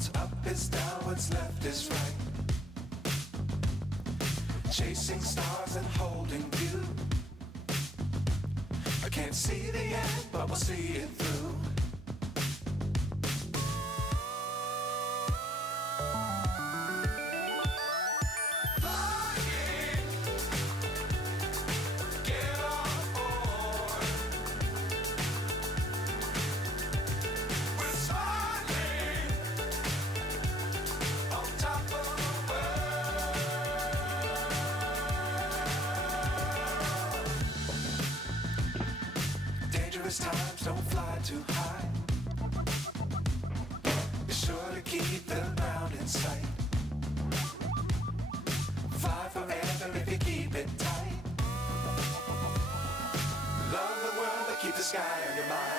What's up is down, what's left is right. Chasing stars and holding you. I can't see the end, but we'll see it through. Times don't fly too high. Be sure to keep the ground in sight. Fly forever if you keep it tight. Love the world, but keep the sky on your mind.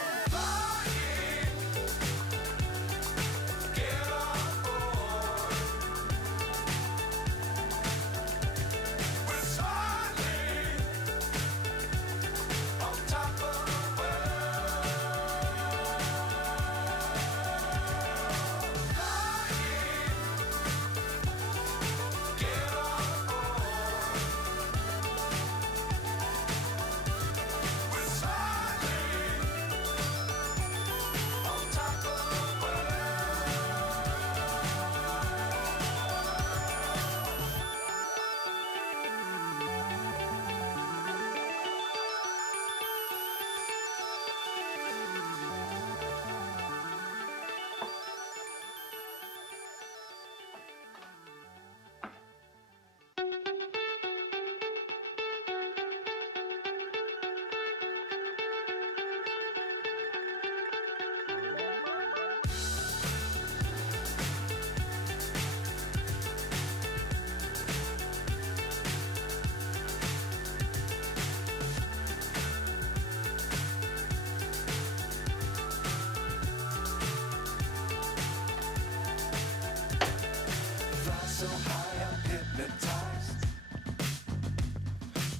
So high I'm hypnotized.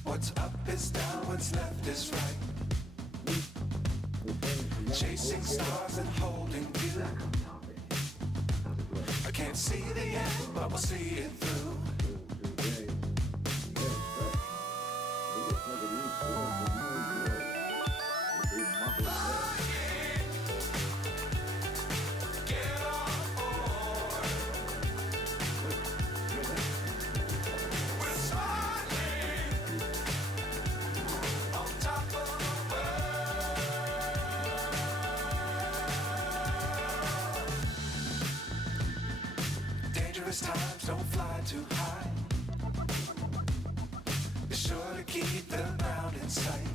What's up is down, what's left is right. Chasing stars and holding you. I can't see the end, but we'll see it through. Times don't fly too high. Be sure to keep the ground in sight.